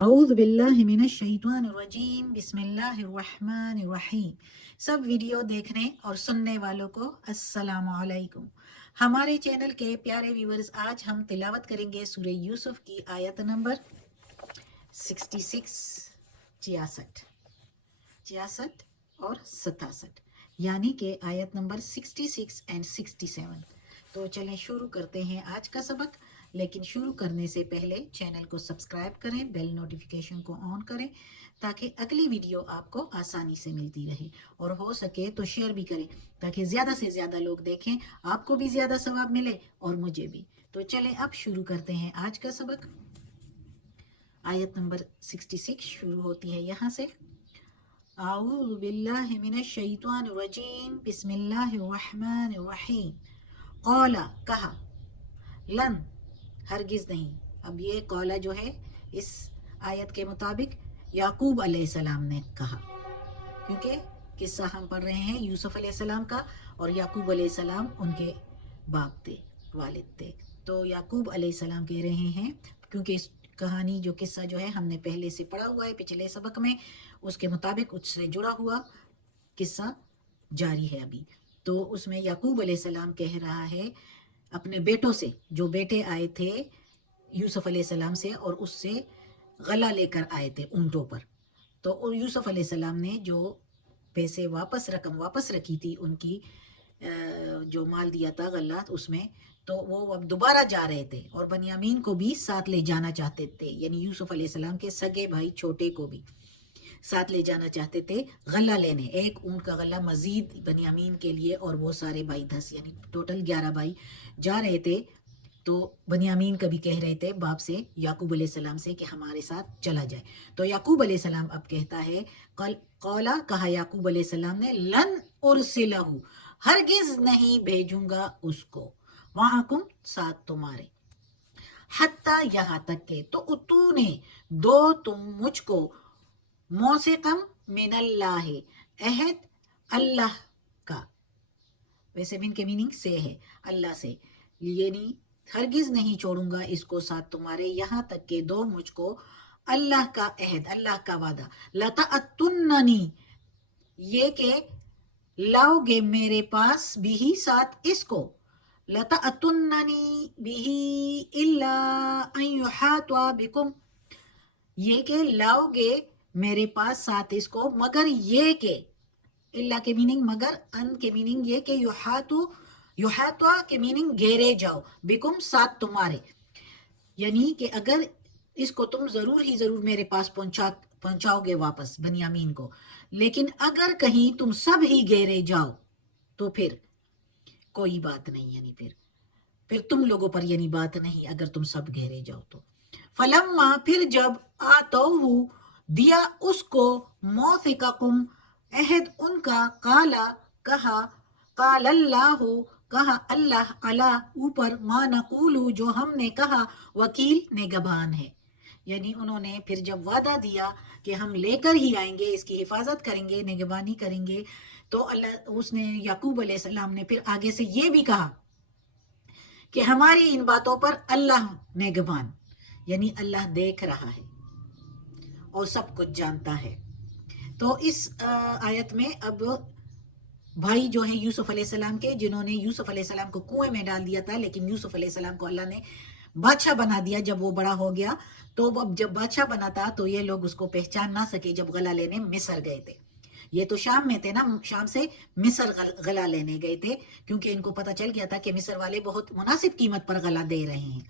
اعوذ باللہ من الشیطان الرجیم بسم اللہ الرحمن الرحیم۔ سب ویڈیو دیکھنے اور سننے والوں کو السلام علیکم۔ ہمارے چینل کے پیارے ویورز، آج ہم تلاوت کریں گے سورہ یوسف کی آیت نمبر 66، 66 اور 67، یعنی کہ آیت نمبر 66 اینڈ 67۔ تو چلیں شروع کرتے ہیں آج کا سبق، لیکن شروع کرنے سے پہلے چینل کو سبسکرائب کریں، بیل نوٹیفیکیشن کو آن کریں تاکہ اگلی ویڈیو آپ کو آسانی سے ملتی رہے، اور ہو سکے تو شیئر بھی کریں تاکہ زیادہ سے زیادہ لوگ دیکھیں، آپ کو بھی زیادہ ثواب ملے اور مجھے بھی۔ تو چلیں اب شروع کرتے ہیں آج کا سبق۔ آیت نمبر 66 شروع ہوتی ہے یہاں سے، اعوذ باللہ من الشیطان الرجیم بسم اللہ الرحمن الرحیم۔ قال کہا، لن ہرگز نہیں۔ اب یہ قولا جو ہے اس آیت کے مطابق یعقوب علیہ السلام نے کہا، کیونکہ قصہ ہم پڑھ رہے ہیں یوسف علیہ السلام کا، اور یعقوب علیہ السلام ان کے باپ تھے، والد تھے۔ تو یعقوب علیہ السلام کہہ رہے ہیں، کیونکہ اس کہانی جو قصہ جو ہے ہم نے پہلے سے پڑھا ہوا ہے پچھلے سبق میں، اس کے مطابق اس سے جڑا ہوا قصہ جاری ہے ابھی۔ تو اس میں یعقوب علیہ السلام کہہ رہا ہے اپنے بیٹوں سے، جو بیٹے آئے تھے یوسف علیہ السلام سے اور اس سے غلہ لے کر آئے تھے اونٹوں پر، تو یوسف علیہ السلام نے جو پیسے رقم واپس رکھی تھی ان کی، جو مال دیا تھا غلہ اس میں، تو وہ اب دوبارہ جا رہے تھے اور بنیامین کو بھی ساتھ لے جانا چاہتے تھے، یعنی یوسف علیہ السلام کے سگے بھائی چھوٹے کو بھی ساتھ لے جانا چاہتے تھے غلہ لینے، ایک اونٹ کا غلہ مزید بنیامین کے لیے، اور وہ سارے بھائی 10 یعنی ٹوٹل 11 بھائی جا رہے تھے۔ تو بنیامین کبھی کہہ رہے تھے باپ سے، یعقوب علیہ السلام سے، کہ ہمارے ساتھ چلا جائے۔ تو یعقوب علیہ السلام اب کہتا ہے، قولا کہا یعقوب علیہ السلام نے، لن ارسلہ ہرگز نہیں بھیجوں گا اس کو، معکم ساتھ تمہارے، حتیٰ یہاں تک کہ تو اتونے دو تم مجھ کو، موثقم من اللہ عہد اللہ کا، ویسے من کے میننگ سے ہے اللہ سے، یعنی ہرگز نہیں چھوڑوں گا اس کو ساتھ تمہارے، یہاں تک کہ دو مجھ کو اللہ کا عہد، اللہ کا وعدہ، لتأتوننی، یہ کہ لاؤ گے میرے پاس، بھی ساتھ اس کو، لتأتوننی بھی الا ان یحاط بکم، یہ کہ لاؤ گے میرے پاس ساتھ اس کو، مگر یہ کہ، اللہ کے میننگ مگر، ان کے میننگ یہ کہ یحاطوا کے میننگ گھیرے جاؤ، بکم ساتھ تمہارے، یعنی کہ اگر اس کو تم ضرور ہی ضرور میرے پاس پہنچاؤ گے واپس بنیامین کو، لیکن اگر کہیں تم سب ہی گھیرے جاؤ تو پھر کوئی بات نہیں، یعنی پھر تم لوگوں پر یعنی بات نہیں اگر تم سب گھیرے جاؤ تو۔ فلما پھر جب آتوہ دیا اس کو، موثقکم عہد ان کا، قالا کہا، قال اللہ کہا اللہ، علی اوپر، ما نقول جو ہم نے کہا، وکیل نگہبان ہے، یعنی انہوں نے پھر جب وعدہ دیا کہ ہم لے کر ہی آئیں گے، اس کی حفاظت کریں گے، نگہبانی کریں گے، تو اللہ اس نے یعقوب علیہ السلام نے پھر آگے سے یہ بھی کہا کہ ہماری ان باتوں پر اللہ نگہبان، یعنی اللہ دیکھ رہا ہے اور سب کچھ جانتا ہے۔ تو اس آیت میں اب بھائی جو ہیں یوسف علیہ السلام کے، جنہوں نے یوسف علیہ السلام کو کنویں میں ڈال دیا تھا، لیکن یوسف علیہ السلام کو اللہ نے بادشاہ بنا دیا جب وہ بڑا ہو گیا، تو اب جب بادشاہ بنا تھا تو یہ لوگ اس کو پہچان نہ سکے جب غلہ لینے مصر گئے تھے۔ یہ تو شام میں تھے نا، شام سے مصر غلہ لینے گئے تھے، کیونکہ ان کو پتہ چل گیا تھا کہ مصر والے بہت مناسب قیمت پر غلہ دے رہے ہیں۔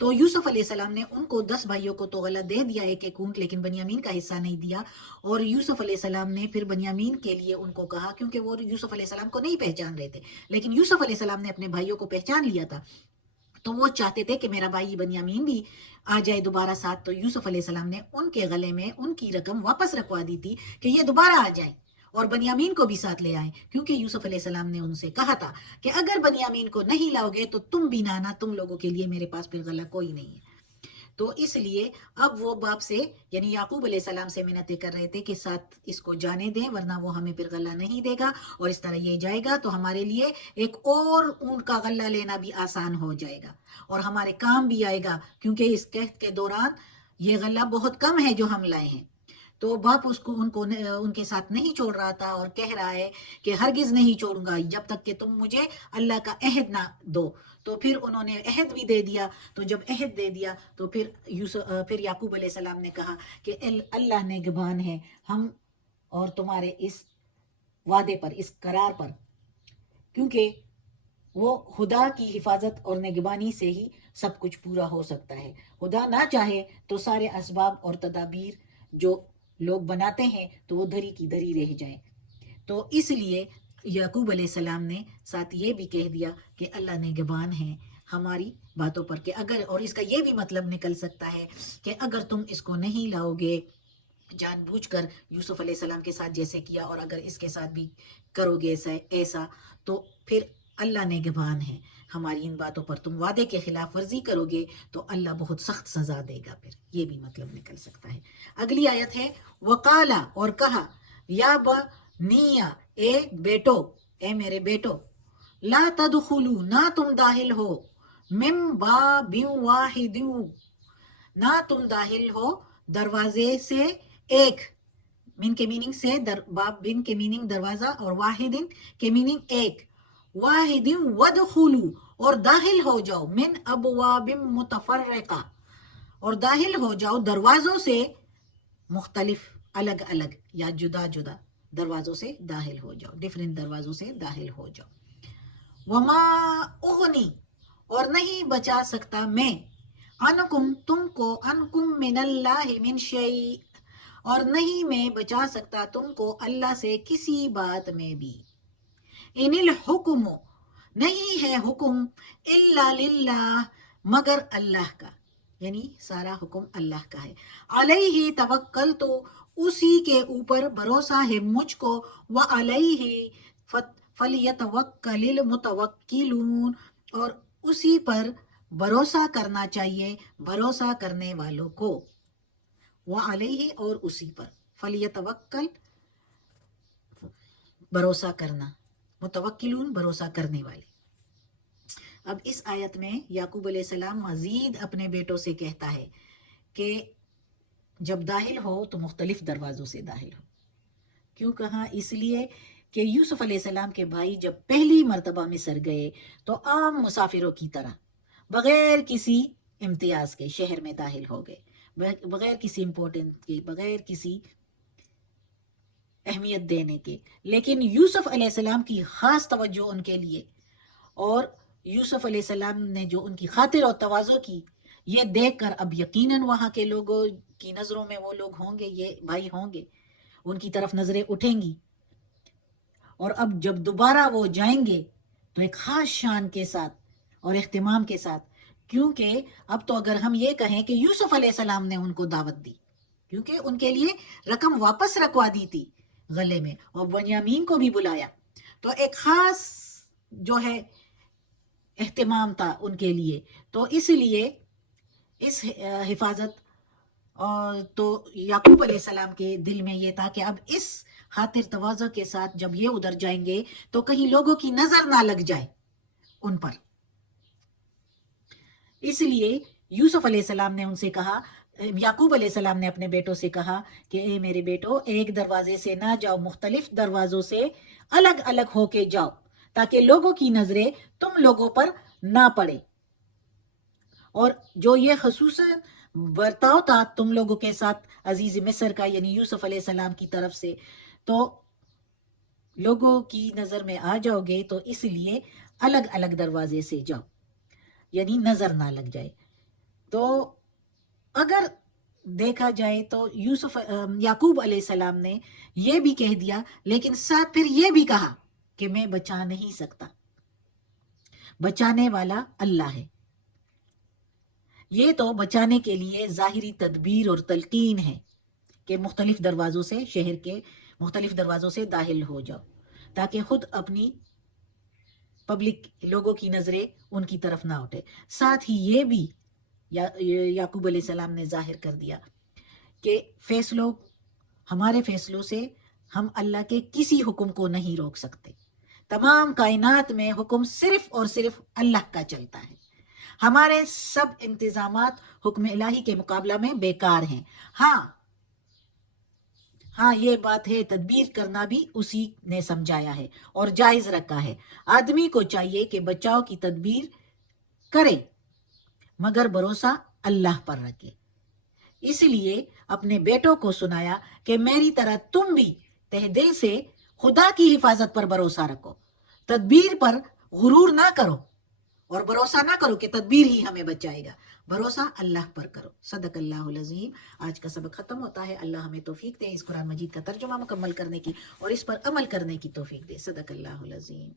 تو یوسف علیہ السلام نے ان کو 10 بھائیوں کو تو غلہ دے دیا ایک ایک اونٹ، لیکن بنیامین کا حصہ نہیں دیا، اور یوسف علیہ السلام نے پھر بنیامین کے لیے ان کو کہا، کیونکہ وہ یوسف علیہ السلام کو نہیں پہچان رہے تھے، لیکن یوسف علیہ السلام نے اپنے بھائیوں کو پہچان لیا تھا، تو وہ چاہتے تھے کہ میرا بھائی بنیامین بھی آ جائے دوبارہ ساتھ، تو یوسف علیہ السلام نے ان کے گلے میں ان کی رقم واپس رکھوا دی تھی کہ یہ دوبارہ آ جائیں اور بنیامین کو بھی ساتھ لے آئیں، کیونکہ یوسف علیہ السلام نے ان سے کہا تھا کہ اگر بنیامین کو نہیں لاؤ گے تو تم بھی نہ آنا، تم لوگوں کے لیے میرے پاس پھر غلہ کوئی نہیں ہے۔ تو اس لیے اب وہ باپ سے یعنی یعقوب علیہ السلام سے منتیں کر رہے تھے کہ ساتھ اس کو جانے دیں، ورنہ وہ ہمیں پھر غلہ نہیں دے گا، اور اس طرح یہ جائے گا تو ہمارے لیے ایک اور اونٹ کا غلہ لینا بھی آسان ہو جائے گا اور ہمارے کام بھی آئے گا، کیونکہ اس قحط کے دوران یہ غلہ بہت کم ہے جو ہم لائے ہیں. تو باپ ان کے ساتھ نہیں چھوڑ رہا تھا اور کہہ رہا ہے کہ ہرگز نہیں چھوڑوں گا جب تک کہ تم مجھے اللہ کا عہد نہ دو. تو پھر انہوں نے عہد بھی دے دیا. تو جب عہد دے دیا تو پھر یعقوب علیہ السلام نے کہا کہ اللہ نگہبان ہے ہم اور تمہارے اس وعدے پر، اس قرار پر، کیونکہ وہ خدا کی حفاظت اور نگہبانی سے ہی سب کچھ پورا ہو سکتا ہے. خدا نہ چاہے تو سارے اسباب اور تدابیر جو لوگ بناتے ہیں تو وہ دھری کی دھری رہ جائیں. تو اس لیے یعقوب علیہ السلام نے ساتھ یہ بھی کہہ دیا کہ اللہ نگہبان ہے ہماری باتوں پر، کہ اگر، اور اس کا یہ بھی مطلب نکل سکتا ہے کہ اگر تم اس کو نہیں لاؤ گے جان بوجھ کر یوسف علیہ السلام کے ساتھ جیسے کیا، اور اگر اس کے ساتھ بھی کرو گے ایسا تو پھر اللہ نگہبان ہے ہماری ان باتوں پر. تم وعدے کے خلاف ورزی کرو گے تو اللہ بہت سخت سزا دے گا. پھر یہ بھی مطلب نکل سکتا ہے. اگلی آیت ہے وقالا، اور کہا، یا بنیا، اے بیٹو، اے میرے بیٹو، لا تدخلوا، نہ تم داخل ہو، من باب واحد، نہ تم داخل ہو دروازے سے ایک. من کے میننگ سے باب، بن کے میننگ دروازہ، اور واحد کے میننگ ایک. واحد ودخلوا، اور داخل ہو جاؤ، من ابواب متفرقہ، اور داخل ہو جاؤ دروازوں سے مختلف، الگ الگ یا جدا جدا دروازوں سے داخل ہو جاؤ، ڈفرینٹ دروازوں سے داخل ہو جاؤ. وما اغنی، اور نہیں بچا سکتا میں، انکم، تم کو، انکم من اللہ من شیء، اور نہیں میں بچا سکتا تم کو اللہ سے کسی بات میں بھی. ان الحکم، نہیں ہے حکم، الا للہ، مگر اللہ کا، یعنی سارا حکم اللہ کا ہے. علیہ توکلت، اسی کے اوپر بھروسہ ہے مجھ کو، وعلیہ فلیتوکل المتوکلون، اور اسی پر بھروسہ کرنا چاہیے بھروسہ کرنے والوں کو. وعلیہ، اور اسی پر، فلیتوکل بھروسہ کرنا، متوکلون بھروسہ کرنے والے. اب اس آیت میں یعقوب علیہ السلام مزید اپنے بیٹوں سے کہتا ہے کہ جب داخل ہو تو مختلف دروازوں سے داخل ہو. کیوں کہا؟ اس لیے کہ یوسف علیہ السلام کے بھائی جب پہلی مرتبہ مصر گئے تو عام مسافروں کی طرح بغیر کسی امتیاز کے شہر میں داخل ہو گئے، بغیر کسی امپورٹنٹ کے، بغیر کسی اہمیت دینے کے. لیکن یوسف علیہ السلام کی خاص توجہ ان کے لیے، اور یوسف علیہ السلام نے جو ان کی خاطر اور تواضع کی، یہ دیکھ کر اب یقیناً وہاں کے لوگوں کی نظروں میں وہ لوگ ہوں گے، یہ بھائی ہوں گے، ان کی طرف نظریں اٹھیں گی. اور اب جب دوبارہ وہ جائیں گے تو ایک خاص شان کے ساتھ اور اہتمام کے ساتھ، کیونکہ اب تو اگر ہم یہ کہیں کہ یوسف علیہ السلام نے ان کو دعوت دی، کیونکہ ان کے لیے رقم واپس رکھوا دی تھی غلے میں، اور بنیامین کو بھی بلایا، تو ایک خاص جو ہے اہتمام تھا ان کے لیے. تو اس لیے اس حفاظت، اور تو یعقوب علیہ السلام کے دل میں یہ تھا کہ اب اس خاطر تواضع کے ساتھ جب یہ ادھر جائیں گے تو کہیں لوگوں کی نظر نہ لگ جائے ان پر. اس لیے یوسف علیہ السلام نے ان سے کہا، یعقوب علیہ السلام نے اپنے بیٹوں سے کہا کہ اے میرے بیٹو، ایک دروازے سے نہ جاؤ، مختلف دروازوں سے الگ الگ ہو کے جاؤ، تاکہ لوگوں کی نظریں تم لوگوں پر نہ پڑے. اور جو یہ خصوصاً برتاؤ تھا تم لوگوں کے ساتھ عزیز مصر کا، یعنی یوسف علیہ السلام کی طرف سے، تو لوگوں کی نظر میں آ جاؤ گے، تو اس لیے الگ الگ دروازے سے جاؤ، یعنی نظر نہ لگ جائے. تو اگر دیکھا جائے تو یعقوب علیہ السلام نے یہ بھی کہہ دیا، لیکن ساتھ پھر یہ بھی کہا کہ میں بچا نہیں سکتا، بچانے والا اللہ ہے. یہ تو بچانے کے لیے ظاہری تدبیر اور تلقین ہے کہ مختلف دروازوں سے، شہر کے مختلف دروازوں سے داخل ہو جاؤ، تاکہ خود اپنی پبلک، لوگوں کی نظریں ان کی طرف نہ اٹھے. ساتھ ہی یہ بھی یعقوب علیہ السلام نے ظاہر کر دیا کہ ہمارے فیصلوں سے ہم اللہ کے کسی حکم کو نہیں روک سکتے. تمام کائنات میں حکم صرف اور صرف اللہ کا چلتا ہے. ہمارے سب انتظامات حکم الہی کے مقابلہ میں بیکار ہیں۔ ہاں یہ بات ہے، تدبیر کرنا بھی اسی نے سمجھایا ہے اور جائز رکھا ہے۔ آدمی کو چاہیے کہ بچاؤ کی تدبیر کرے مگر بھروسہ اللہ پر رکھے۔ اس لیے اپنے بیٹوں کو سنایا کہ میری طرح تم بھی تہ دل سے خدا کی حفاظت پر بھروسہ رکھو، تدبیر پر غرور نہ کرو اور بھروسہ نہ کرو کہ تدبیر ہی ہمیں بچائے گا، بھروسہ اللہ پر کرو۔ صدق اللہ العظیم۔ آج کا سبق ختم ہوتا ہے۔ اللہ ہمیں توفیق دے اس قرآن مجید کا ترجمہ مکمل کرنے کی اور اس پر عمل کرنے کی توفیق دے۔ صدق اللہ العظیم۔